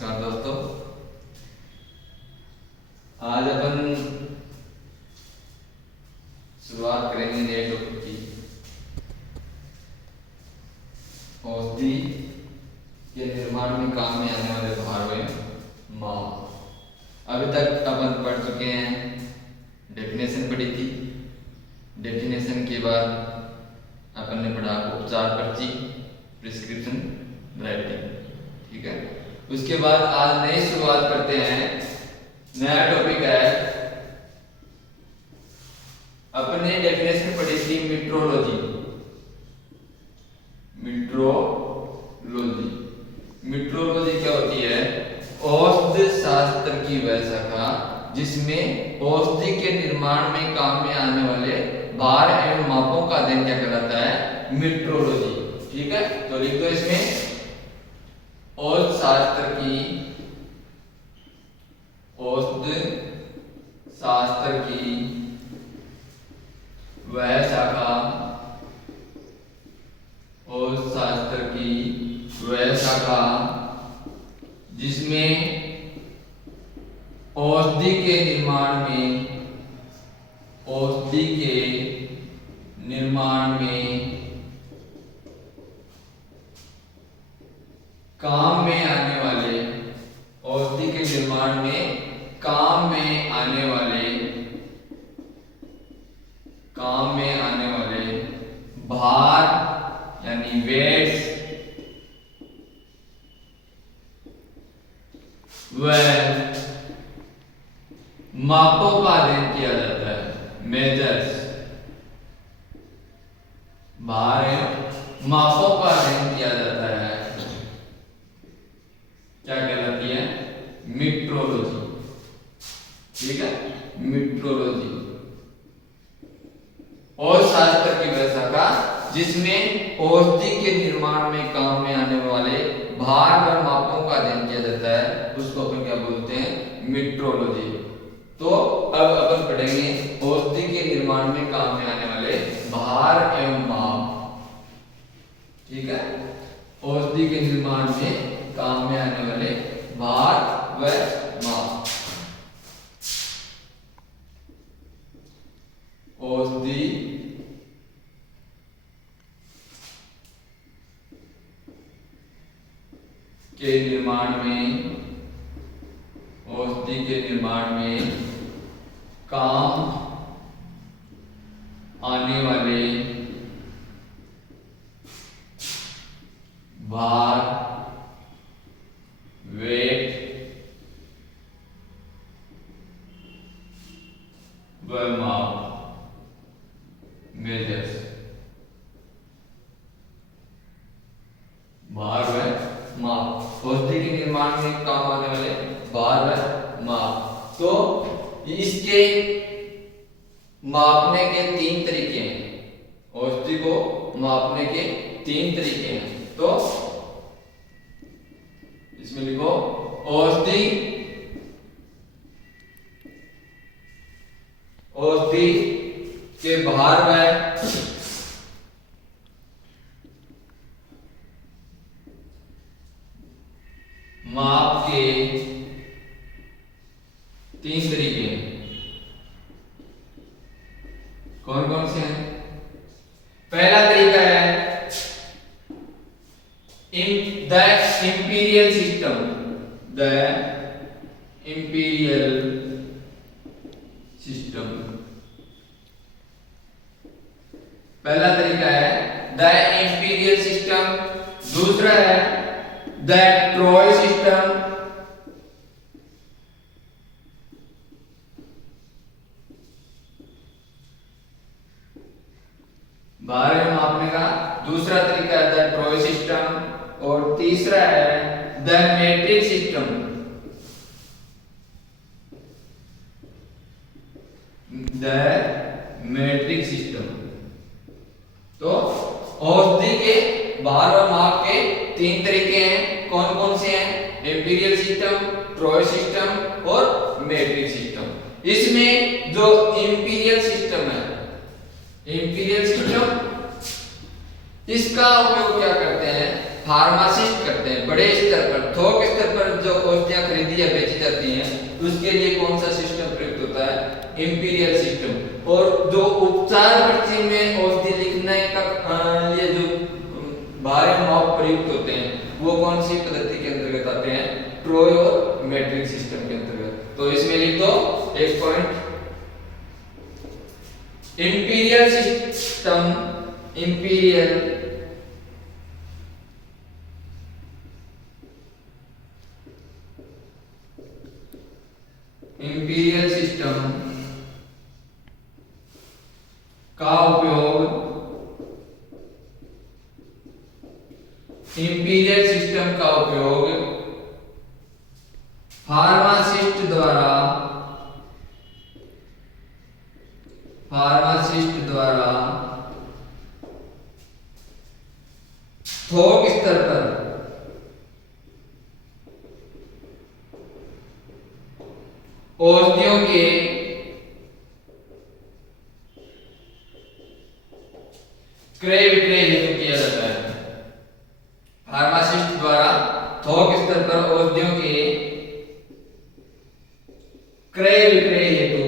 नमस्कार दोस्तों। आज अपन शुरुआत करेंगे नए टॉपिक की। औषधि के निर्माण में काम में आने वाले भार व माप। अभी तक अपन पढ़ चुके हैं, डेफिनेशन पढ़ी थी। डेफिनेशन के बाद अपन ने पढ़ा उपचार पर्ची, प्रिस्क्रिप्शन राइटिंग। ठीक है, उसके बाद आज नई शुरुआत करते हैं। नया टॉपिक है, अपने डेफिनेशन पढ़ी थी मीट्रोलॉजी। मीट्रोलॉजी क्या होती है? औषधि शास्त्र की वह शाखा जिसमें औषधि के निर्माण में काम में आने वाले भार एवं मापों का अध्ययन क्या कहलाता है? मीट्रोलॉजी। ठीक है, तो लिख दो इसमें औषधि शास्त्र की वह शाखा, औषधि शास्त्र की वह शाखा जिसमें औषधि के निर्माण में काम में आने वाले औषधि के निर्माण में काम में आने वाले भार यानी वेट्स व मापों का अध्ययन किया जाता है। मेजर्स, भार एवं मापों का अध्ययन किया जाता है। क्या कहलाती है? मीट्रोलॉजी। ठीक है, मीट्रोलॉजी और शास्त्र की वह शाखा जिसमें औषधि के निर्माण में काम में आने वाले भार व मापों का अध्ययन किया जाता है, उसको अपन क्या बोलते हैं? मीट्रोलॉजी। तो अब अपन पढ़ेंगे औषधि के निर्माण में काम में आने वाले भार एवं माप। ठीक है, औषधि के निर्माण में काम में आने वाले भार व माप। औषधि के निर्माण में काम आने वाले भार, वेट व माप, मेजर्स। भार व माप, औषधि के निर्माण में काम आने वाले भार व माप। तो इसके मापने के तीन तरीके हैं। औषधि को मापने के तीन तरीके हैं। तो इसमें लिखो औषधि के भार व माप के तीन तरीके हैं। कौन कौन से हैं? पहला तरीका है द इंपीरियल सिस्टम। पहला तरीका है द इंपीरियल सिस्टम। दूसरा है द ट्रॉय सिस्टम। भार में मापने का दूसरा तरीका है द ट्रॉय सिस्टम और तीसरा है द मेट्रिक सिस्टम। तो औषधि के भार और माप के तीन तरीके हैं। कौन कौन से हैं? इंपीरियल सिस्टम, ट्रॉय सिस्टम और मेट्रिक सिस्टम। इसमें जो इंपीरियल सिस्टम है, इसका उपयोग क्या करते हैं? फार्मासिस्ट करते हैं। बड़े स्तर पर, थोक स्तर पर जो औषधियां खरीदी या बेची जाती हैं उसके लिए कौन सा सिस्टम प्रयुक्त होता है? Imperial system. और जो उपचार पर्ची में औषधि लिखने का लिए जो भार एवं माप प्रयुक्त होते हैं वो कौन सी पद्धति के अंतर्गत आते हैं? ट्रोय और मैट्रिक सिस्टम के अंतर्गत। तो इसमें लिख दो एक point, imperial system, imperial system का उपयोग, इंपीरियल सिस्टम का उपयोग फार्मासिस्ट द्वारा थोक स्तर पर औषधियों के क्रय विक्रय हेतु किया जाता है। फार्मासिस्ट द्वारा थोक स्तर पर औषधियों के क्रय विक्रय हेतु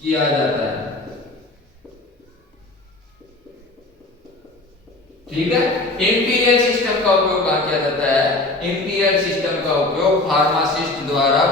किया जाता है। ठीक है। इंपीरियल सिस्टम का उपयोग कहाँ किया जाता है? इंपीरियल सिस्टम का उपयोग फार्मासिस्ट द्वारा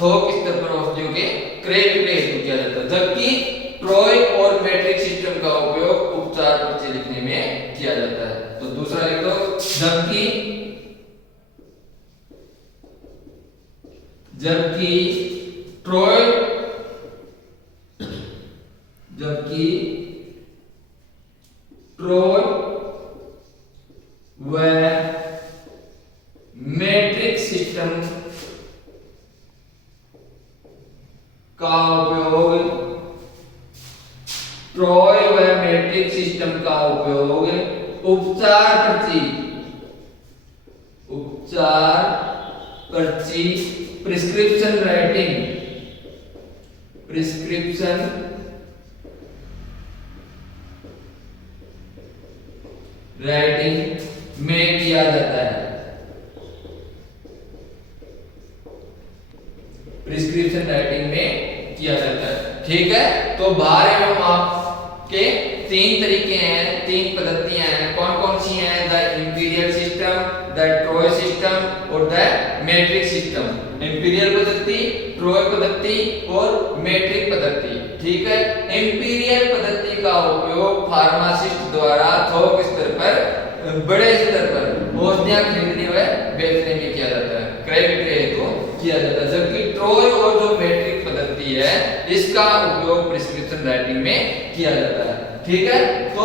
थोक स्तर पर औषधियों के क्रय विक्रय हेतु किया जाता है, जबकि ट्रोय और मैट्रिक सिस्टम का उपयोग उपचार पर्ची लिखने में किया जाता है। तो दूसरा लिख दो, जबकि ट्रोय व मैट्रिक सिस्टम का उपयोग उपचार पर्ची प्रिस्क्रिप्शन राइटिंग में किया जाता है। प्रिस्क्रिप्शन राइटिंग में किया जाता है। ठीक है। तो भार एवं माप के तीन तरीके हैं, तीन पद्धतियां हैं। कौन कौन सी हैं? The imperial system, the Troy system और द मैट्रिक सिस्टम। इंपीरियल पद्धति, ट्रोय पद्धति और मैट्रिक पद्धति। ठीक है। इंपीरियल पद्धति का उपयोग फार्मासिस्ट द्वारा थोक स्तर पर, बड़े स्तर पर औषधियां खरीदने व बेचने में किया जाता है, क्रय विक्रय हेतु किया जाता है। जबकि ट्रोय और जो मैट्रिक पद्धति है इसका उपयोग प्रिस्क्रिप्शन राइटिंग में किया जाता है। ठीक है। तो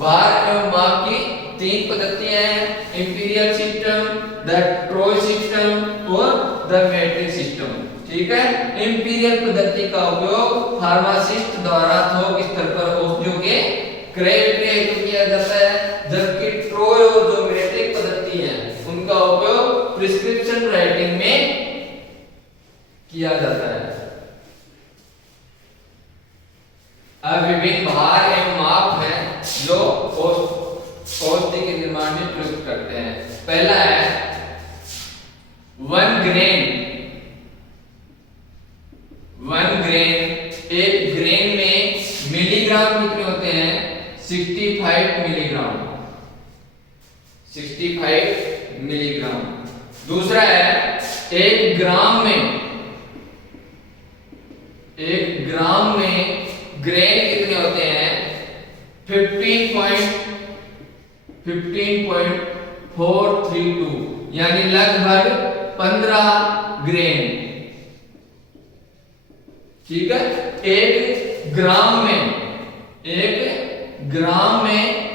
भार एवं माप की तीन पद्धतियां हैं, imperial system, the Troy system और द मैट्रिक सिस्टम। ठीक है। इंपीरियल पद्धति का उपयोग फार्मासिस्ट द्वारा थोक स्तर पर औषधियों के क्रय विक्रय हेतु किया जाता है, जबकि ट्रोय और जो मैट्रिक पद्धति है उनका उपयोग प्रिस्क्रिप्शन राइटिंग में किया जाता है। अब विभिन्न भार एवं माप हैं जो औषधि के निर्माण में प्रयुक्त करते हैं। पहला है 1 ग्रेन। 1 ग्रेन, एक ग्रेन में मिलीग्राम कितने होते हैं? 65 मिलीग्राम। 65 मिलीग्राम। दूसरा है 1 ग्राम में ग्रेन कितने होते हैं? 15.432 यानी लगभग 15 ग्रेन। ठीक है। एक ग्राम में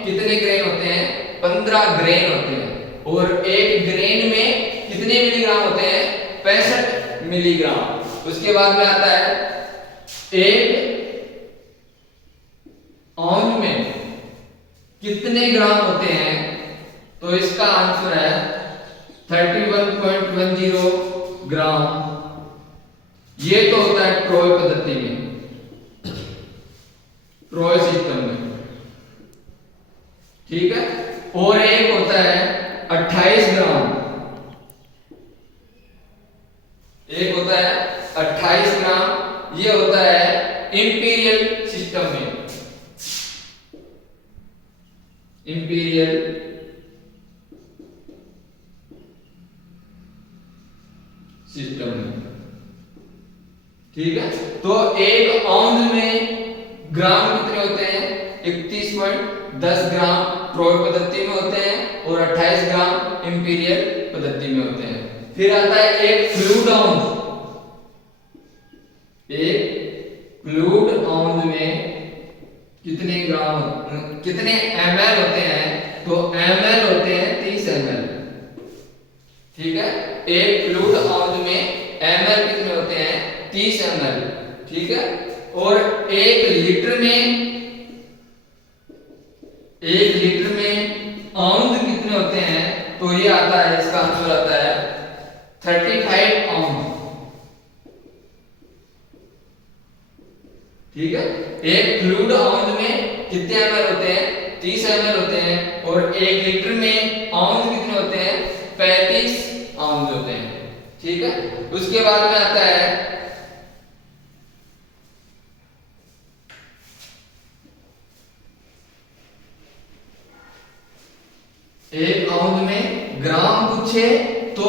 कितने ग्रेन होते हैं? 15 ग्रेन होते हैं। और एक ग्रेन में कितने मिलीग्राम होते हैं? 65 मिलीग्राम। उसके बाद में आता है एक औंध में कितने ग्राम होते हैं? तो इसका आंसर है 31.10 ग्राम। ये तो होता है ट्रोय पद्धति में, ट्रोय सिस्टम में। ठीक है। और एक होता है 28 ग्राम। एक होता है 28 ग्राम, ये होता है इंपीरियल सिस्टम में, इंपीरियल सिस्टम में। ठीक है, तो एक औंध में ग्राम कितने होते हैं? 31.10 ग्राम ट्रोय पद्धति में होते हैं और 28 ग्राम इंपीरियल पद्धति में होते हैं। फिर आता है एक फ्लूइड औंध। एक फ्लूइड औंध में कितने ग्राम, कितने ml होते हैं? तो ml होते हैं 30 ml। ठीक है, एक फ्लूइड औंध में ml कितने होते हैं? 30 ml। ठीक है, और एक लीटर में औंध कितने होते हैं? तो ये आता है, इसका आंसर आता है 35 औंध। ठीक है, एक फ्लूइड औंध में कितने ml होते हैं? 30 ml होते हैं, और एक लीटर में औंध कितने होते हैं? 35 औंध होते हैं। ठीक है, उसके बाद में आता है एक औंध में ग्राम पूछे तो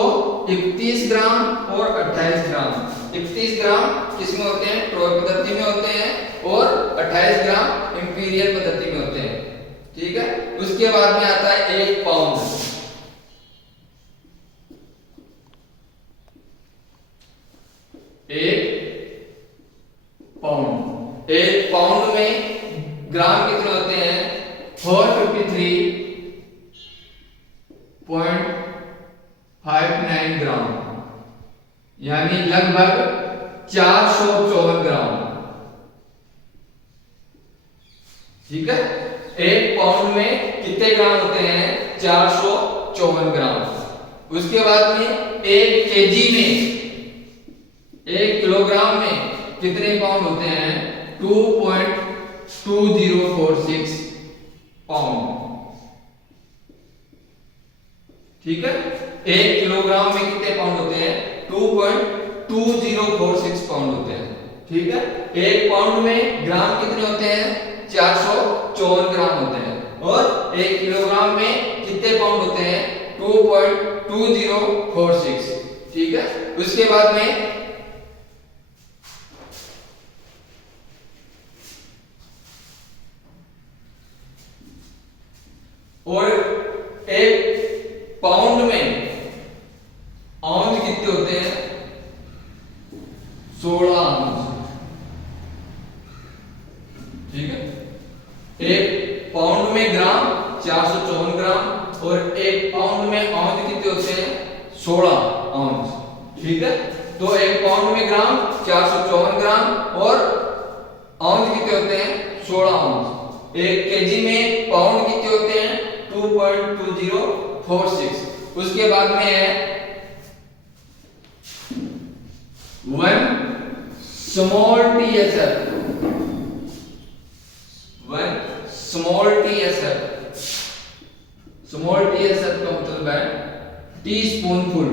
31 ग्राम और 28 ग्राम। 31 ग्राम किसमें होते हैं? ट्रोय पद्धति में होते हैं, और 28 ग्राम इंपीरियल पद्धति में होते हैं। ठीक है, उसके बाद में आता है एक पाउंड। एक पाउंड में ग्राम कितने होते हैं? 453.59 ग्राम, यानी लगभग 454 ग्राम। ठीक है, एक पाउंड में कितने ग्राम होते हैं? 454 ग्राम। उसके बाद में एक केजी में, 1 किलोग्राम में कितने पाउंड होते हैं? 2.2046 पाउंड। ठीक है, 1 किलोग्राम में कितने पाउंड होते हैं? 2.2046 पाउंड होते हैं। ठीक है, एक पाउंड में ग्राम कितने होते हैं? 454 ग्राम होते हैं, और 1 किलोग्राम में कितने पाउंड होते हैं? 2.2046। ठीक है, उसके बाद में और एक पाउंड में औंध कितने होते हैं? 16 औंध। ठीक है, एक पाउंड में ग्राम 454 ग्राम, और एक पाउंड में औंध कितने होते हैं? 16 औंध। ठीक है, तो एक पाउंड में ग्राम 454 ग्राम और औंध कितने होते हैं? 16 औंध। एक केजी में पाउंड कितने होते हैं? 2.2046। उसके बाद में है 1 small TSF। 1 small TSF। Small TSF का मतलब है टी स्पूनफुल।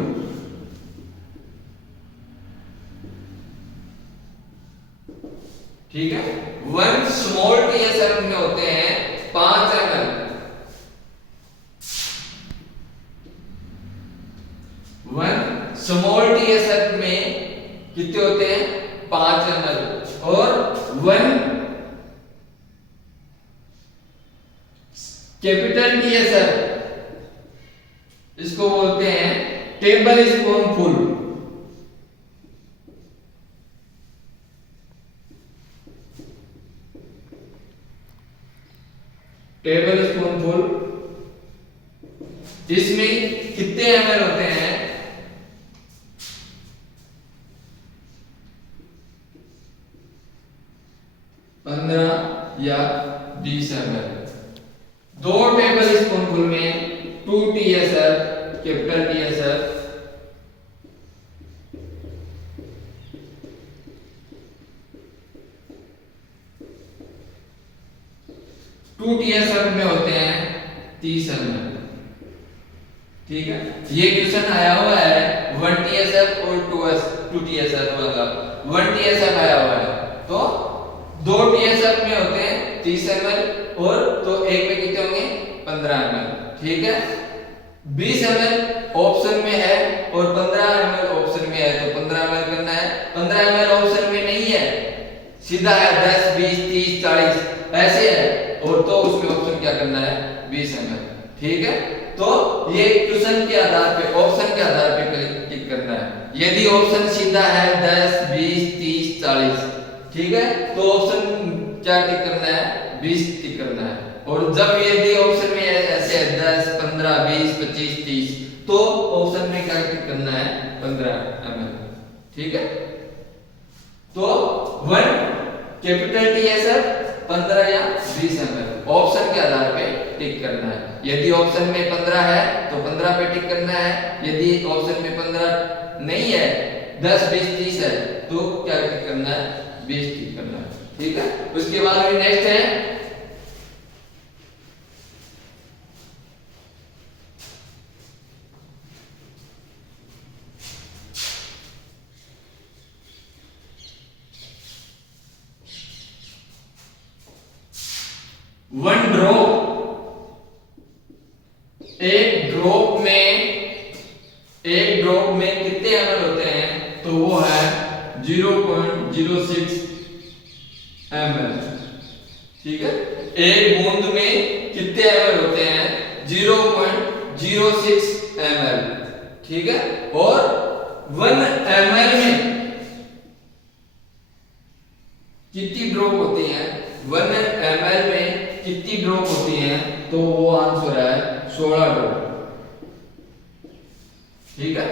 ठीक है, 1 स्मॉल TSF में होते हैं 5 ml। 1 स्मॉल TSF में कितने होते हैं? 5 ml, और 1 कैपिटल TSF, इसको बोलते हैं table spoon full. Table spoon full, इसमें कितने ml होते हैं? 15 या 20 ml। 2 टेबल स्पूनफुल में 2 TSF, कैपिटल TSF, 2 TSF में होते हैं 30 ml। ठीक है, ये क्वेश्चन आया हुआ है 1 TSF और 2 TSF वाला। 1 TSF आया हुआ है तो 2 TSF में होते हैं 30 ml और तो एक में कितने होंगे 15 ml। ठीक है, 20 ml ऑप्शन में है और 15 ml ऑप्शन में है तो 15 ml करना है। 15 ml ऑप्शन में नहीं है, सीधा है 10 20 30 40 ऐसे है, और तो उसमें ऑप्शन क्या करना है 20 ml। ठीक है, तो ये क्वेश्चन के आधार पे ऑप्शन के आधार पे टिक करना है। यदि ऑप्शन सीधा है 10 20 30 40, ठीक है, तो ऑप्शन क्या टिक करना है 20 टिक करना है। और जब यदि ऑप्शन में ऐसे है 10 15 20 25 30 तो ऑप्शन में क्या टिक करना है 15 ml। ठीक है, तो 1 कैपिटल TSF 15 या 20 ml ऑप्शन के आधार पे टिक करना है। यदि ऑप्शन में 15 है तो 15 पे टिक करना है, यदि ऑप्शन में 15 नहीं है 10 20 30 है तो क्या टिक करना है 20 टिक करना है। ठीक है, उसके बाद में नेक्स्ट है वन ड्रॉप। एक ड्रॉप में कितने ml होते हैं तो वो है 0.06 ml। ठीक है, एक बूंद में कितने ml होते हैं 0.06 ml। ठीक है, और 1 ml में कितनी ड्रॉप होती हैं 1 ml में कितनी ड्रॉप होती हैं तो वो आंसर है 16 ड्रॉप। ठीक है,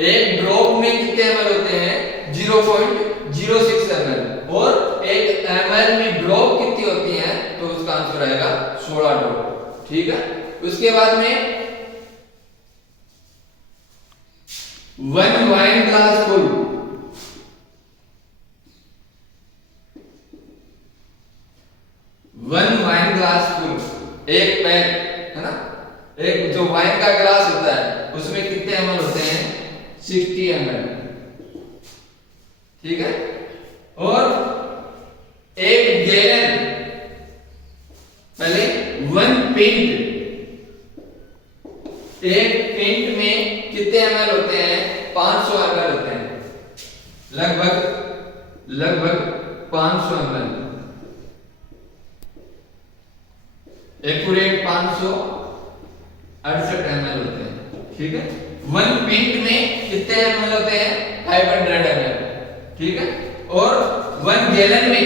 एक ड्रॉप में कितने ml होते हैं 0.06 ml और एक ml में ड्रॉप कितनी होती हैं तो उसका आंसर आएगा 16 ड्रॉप। ठीक है, उसके बाद में 1 wine glass full. 1 wine glass full, एक पैक है ना, एक जो वाइन का ग्लास होता है उसमें कितने ml होते हैं 60 ml। ठीक है, और एक गैलन, पहले 1 पिंट, एक पिंट में कितने ml होते हैं 500 ml होते हैं, लगभग 500 ml, एक्यूरेट 568 ml होते हैं। ठीक है, 1 पिंट में कितने ml होते हैं 500 ml। ठीक है, और 1 गैलन में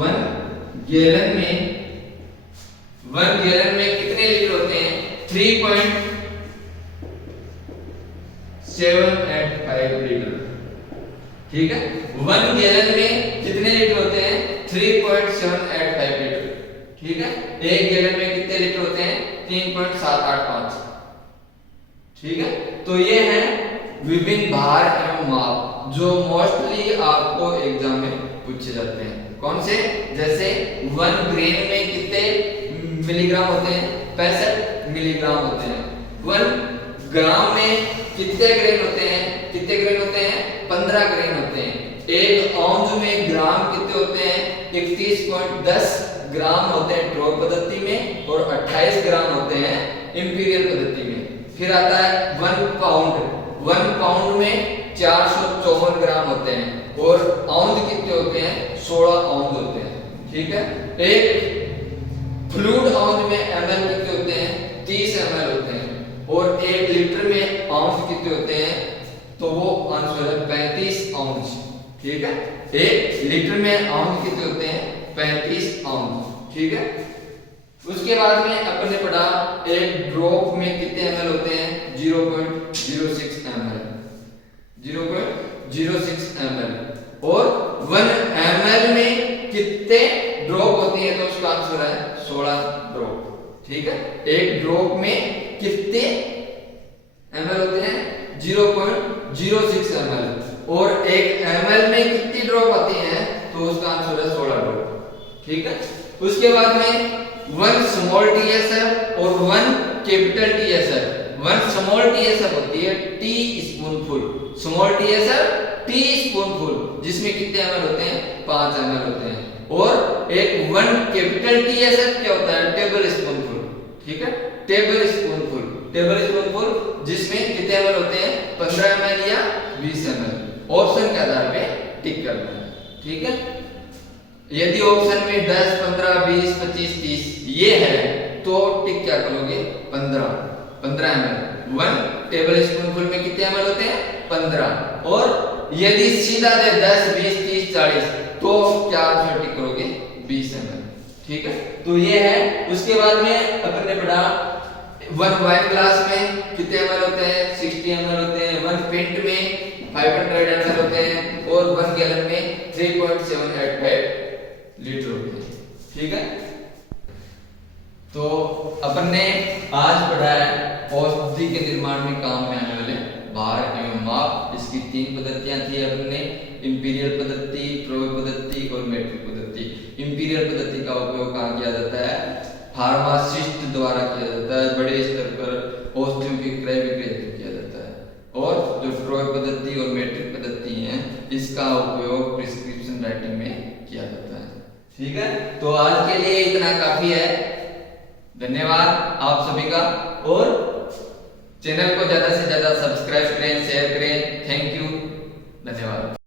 1 गैलन में कितने लीटर होते हैं 3.785 लीटर। ठीक है, 1 गैलन में कितने लीटर होते हैं 3.785 लीटर। ठीक है, एक गैलन में कितने लीटर होते हैं 3.785। ठीक है, तो ये है विभिन्न भार एवं माप जो मोस्टली आपको एग्जाम में पूछे जाते हैं। कौन से, जैसे 1 ग्रेन में कितने मिलीग्राम होते हैं 65 मिलीग्राम होते हैं। 1 ग्राम में कितने ग्रेन होते हैं 15 ग्रेन होते हैं। एक औंज में ग्राम कितने होते हैं 31.10 ग्राम होते हैं ड्रॉप पद्धति में और 28 ग्राम होते हैं इंपीरियल पद्धति में। फिर आता है 1 पाउंड में 454 ग्राम होते हैं और औंध कितने होते हैं 16 औंध होते हैं। ठीक है, एक फ्लूइड औंध में ml कितने होते हैं 30 ml होते हैं और 1 लीटर में औंध कितने होते हैं तो वो आंसर है 35 औंध। ठीक है, 1 लीटर में औंध कितने होते हैं 35 औंध। ठीक है, उसके बाद में अपन ने पढ़ा एक ड्रॉप में कितने ml होते हैं 0.06 ml, 0.06 ml और 1 ml में कितने ड्रॉप होती है तो उसका आंसर है 16 ड्रॉप। ठीक है, एक ड्रॉप में कितने ml होते हैं 0.06 ml और 1 ml में कितनी ड्रॉप आती है तो उसका आंसर है 16 ड्रॉप। ठीक है, उसके बाद में 1 स्मॉल TSF और 1 कैपिटल TSR, 1 स्मॉल TSR होती है T spoonful, small TSR T spoonful, जिसमें कितने ml होते हैं 5 ml होते हैं। और एक 1 कैपिटल TSR क्या होता है टेबल स्पूनफुल, ठीक है, टेबल स्पूनफुल, टेबल स्पूनफुल जिसमें कितने ml होते हैं 15 ml या 20 ml, ऑप्शन के आधार पे टिक करना है, ठीक है। यदि ऑप्शन में 10, 15, 20, 25, 30 ये है तो टिक क्या करोगे 15 ml, 1 टेबल स्पूनफुल में कितने ml होते हैं 15। और यदि सीधा दे 10, 20, 30, 40 तो क्या आंसर टिक करोगे 20 ml, ठीक है। तो ये है। उसके बाद में अपन ने पढ़ा 1 वाइन ग्लास में कितने ml होते हैं 60 ml होते हैं, 1 पिंट में 500 ml होते हैं और 1 गैलन में 3.785 लीटर होते हैं, ठीक है। तो अपन ने आज पढ़ा है औषधि के निर्माण में काम में आने वाले भार एवं माप। इसकी 3 पद्धतियां थी अपन ने, इंपीरियल पद्धति, प्रयोग पद्धति और मेट्रिक पद्धति। इंपीरियल पद्धति का उपयोग कहाँ किया जाता है फार्मासिस्ट द्वारा किया जाता है, बड़े स्तर पर औषधियों के क्रय विक्रय किया जाता है। और जो प्रयोग पद्धति और मेट्रिक पद्धति है इसका उपयोग प्रिस्क्रिप्शन राइटिंग में किया जाता है, ठीक है। तो आज के लिए इतना काफी है। धन्यवाद आप सभी का, और चैनल को ज्यादा से ज्यादा सब्सक्राइब करें, शेयर करें। थैंक यू, धन्यवाद।